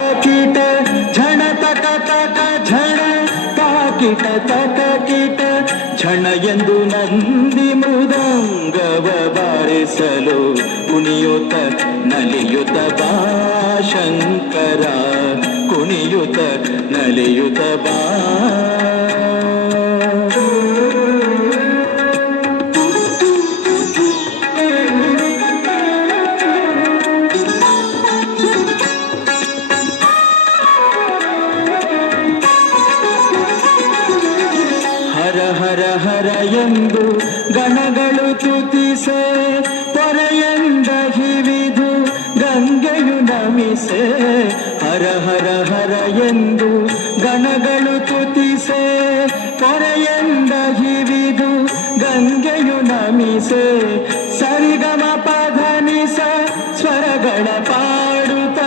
ಕೀಟ ಝಣ ತಕ ತಕ ಝಣ ತಾಕಿಟ ತಕ ಕೀಟ ಝಣ ಎಂದು ನಂದಿ ಮೃದಂಗವ ಬಾರಿಸಲು ಕುಣಿಯುತ್ತ ನಲಿಯುತ್ತ ಬಾ ಶಂಕರ ಕುಣಿಯುತ್ತ ನಲಿಯುತ್ತ ಬಾ. ಹರ ಹರ ಎಂದು ಗಣಗಳು ತುತಿಸೆ ಪೊರೆಯಂದ ಹಿವಿದು ಗಂಗೆಯು ನಮಿಸೆ. ಹರ ಹರ ಹರ ಎಂದು ಗಣಗಳು ತುತಿಸೆ ಪೊರೆಯಂದ ಹಿವಿದು ಗಂಗೆಯು ನಮಿಸೆ. ಸರಿಗಮ ಪಧನಿಸ ಸ್ವರಗಳ ಪಾಡುತ್ತ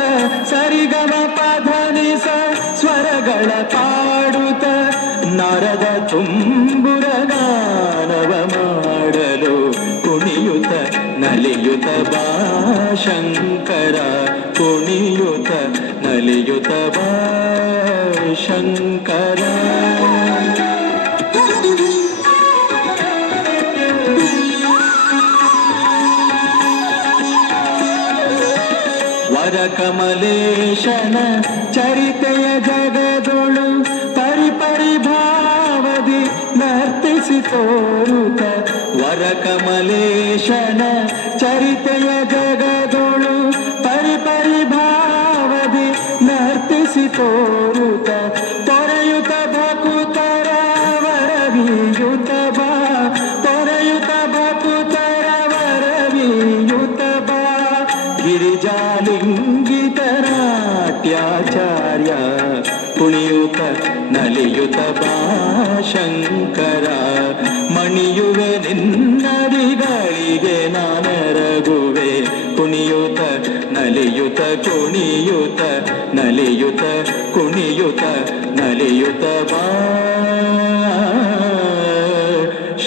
ಸರಿಗಮ ಪಧನಿಸ ಸ್ವರಗಳ ಪಾಡುತ್ತ ನರದ ತುಂಬುರ ಗಾನವ ಮಾಡಲು ಕುಣಿಯುತ್ತ ನಲಿಯುತ್ತ ಬಾ ಶಂಕರ ಕುಣಿಯುತ್ತ ನಲಿಯುತ್ತ ಬಾ ಶಂಕರ. ವರ ಕಮಲೇಶನ ಚರಿತೆಯ ಜಗದೊಳು ಪರಿಪರಿ ಭಾವದಿ ನರ್ತಿಸಿ ತೋರುತ್ತ. ವರ ಕಮಲೇಶನ ಚರಿತೆಯ ಜಗದೊಳು ಪರಿಪರಿ ಭಾವದಿ ನರ್ತಿಸಿ ತೋರುತ್ತ. ತೊರೆಯುತ್ತ ಭಕುತರ ವರವಿಯುತ ಬಾ ತೊರೆಯುತ್ತ ಭಕುತರ ವರವಿಯುತ ಬಾ. ಗಿರಿಜಾಲಿಂಗಿತ ನಾಟ್ಯಾಚಾರ್ಯ ಕುಣಿಯುತ್ತ ನಲಿಯುತ್ತ ಬಾ ಶಂಕರ. ಮಣಿಯುವೆ ನಿನ್ನಡಿಗಳಿಗೆ ನಾನರಗುವೆ ಕುಣಿಯುತ್ತ ನಲಿಯುತ್ತ ಕುಣಿಯುತ್ತ ನಲಿಯುತ್ತ ಕುಣಿಯುತ್ತ ನಲಿಯುತ್ತ ಬಾ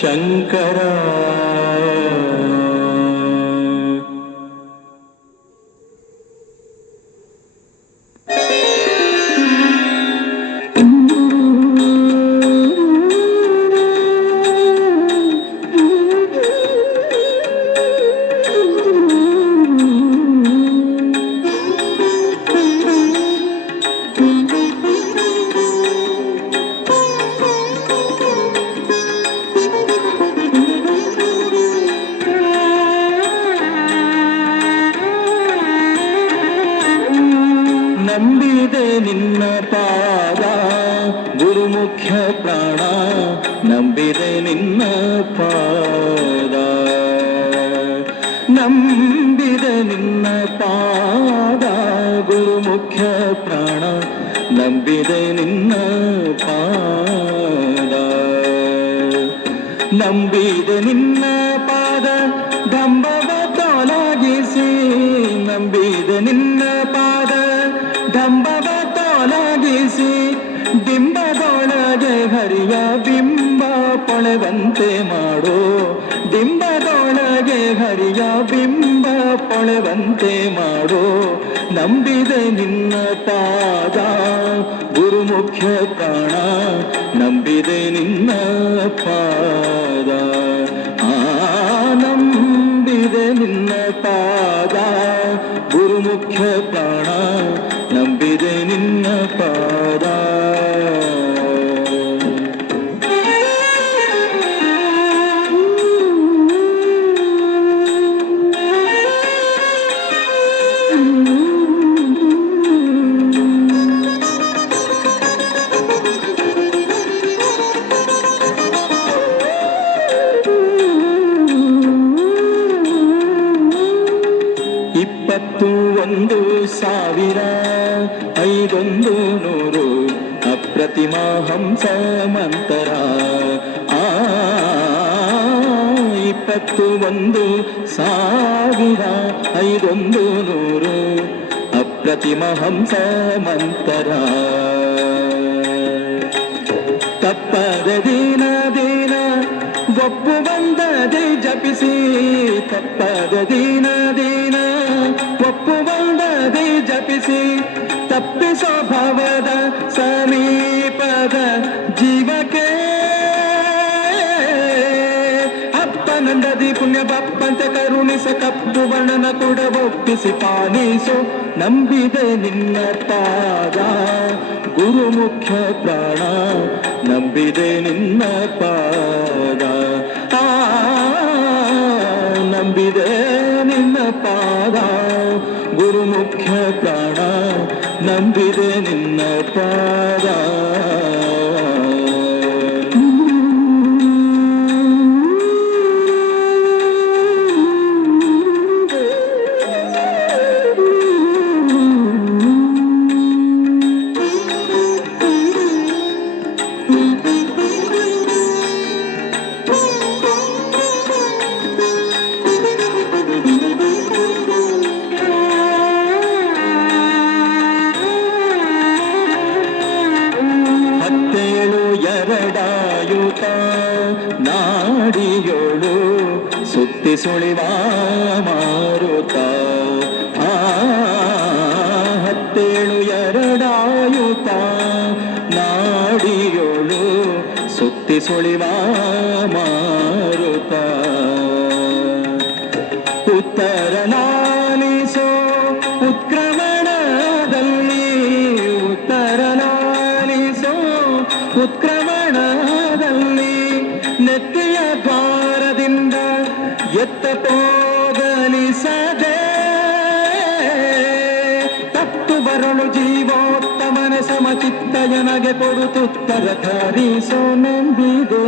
ಶಂಕರ. ನಂಬಿದೆ ನಿನ್ನ ಪಾದ ಗುರುಮುಖ್ಯ ಪ್ರಾಣ ನಂಬಿದೆ ನಿನ್ನ ಪಾದ. ನಂಬಿದೆ ನಿನ್ನ ಪಾದ ಗುರುಮುಖ್ಯ ಪ್ರಾಣ ನಂಬಿದೆ ನಿನ್ನ ಪಾದ. ನಂಬಿದೆ ನಿನ್ನ ಪಾದ ದಂಬವ ತೊಲಗಿಸಿ ನಂಬಿದೆ ನಿನ್ನ ಪಾದ ದಂಬವ ತೊಲಗಿಸಿ. ಡಿಂಬದೊಳಗೆ ಹರಿಯ ಬಿಂಬ ಪೊಳೆವಂತೆ ಮಾಡೋ ಡಿಂಬದೊಳಗೆ ಹರಿಯ ಬಿಂಬ ಪೊಳೆವಂತೆ ಮಾಡೋ. ನಂಬಿದೆ ನಿನ್ನ ಪಾದ ಗುರುಮುಖ್ಯ ಪ್ರಾಣ ನಂಬಿದೆ ನಿನ್ನ ಪಾದ. ನಂಬಿದೆ ನಿನ್ನ ಪಾದ ಗುರುಮುಖ್ಯ ಪ್ರಾಣ ನಂಬಿದೆ ನಿನ್ನ ಪಾದ. ಇಪ್ಪತ್ತು 1,500 ಅಪ್ರತಿಮ ಹಂಸ ಮಂತರ. 21,500 ಅಪ್ರತಿಮ ಹಂಸ ಮಂತರ. ತಪ್ಪದ ದಿನ ದಿನ ಒಪ್ಪು ಬಂದದೆ ಜಪಿಸಿ ತಪ್ಪದ ದಿನ ದಿನ ಒಪ್ಪು ಬಂದದೆ ಜಪಿಸಿ ತಪ್ಪಿಸೋ ಭವದ ಸಮೀಪದ ಜೀವಕ್ಕೆ ಅಪ್ಪನಂದದಿ ಪುಣ್ಯ ಬಪ್ಪಂತ ಕರುಣಿಸ ಕಪ್ಪು ಬಣ್ಣನ ಕೂಡ ಒಪ್ಪಿಸಿ ಪಾಲಿಸು ನಂಬಿದೆ ನಿನ್ನ ಪಾದ ಗುರು ಮುಖ್ಯ ಪ್ರಾಣ ನಂಬಿದೆ ನಿನ್ನ ಪಾದ ನಂಬಿದೆ ನಿನ್ನ ಪಾದ ಗುರು ಮುಖ್ಯ ಪ್ರಾಣ ನಂಬಿದೆ ನಿನ್ನ ಪಾದ ಎರಡಾಯುತ ನಾಡಿಯೋಳು ಸುತ್ತಿ ಸುಳಿವ ಮಾರುತ ಹತ್ತೇಳು ಎರಡಾಯುತ ನಾಡಿಯೋಳು ಸುತ್ತಿ ಸುಳಿವ ಮಾರುತ ಉತ್ತರ ನಾಲಿಸೋ ಉತ್ಕ್ರಮಣದಲ್ಲಿ ಉತ್ತರ ನಾಲಿಸೋ ಉತ್ಕ್ರಮಣದಲ್ಲಿ ನೆತ್ತಿಯ ದ್ವಾರದಿಂದ ಎತ್ತ ಹೋಗಲಿಸದೆ ತತ್ತು ಬರಲು ಜೀವೋತ್ತಮನ ಸಮಚಿತ್ತಯನಗೆ ಕೊಡುತ್ತುತ್ತರ ಧರಿಸೋ ನಂಬಿದೆ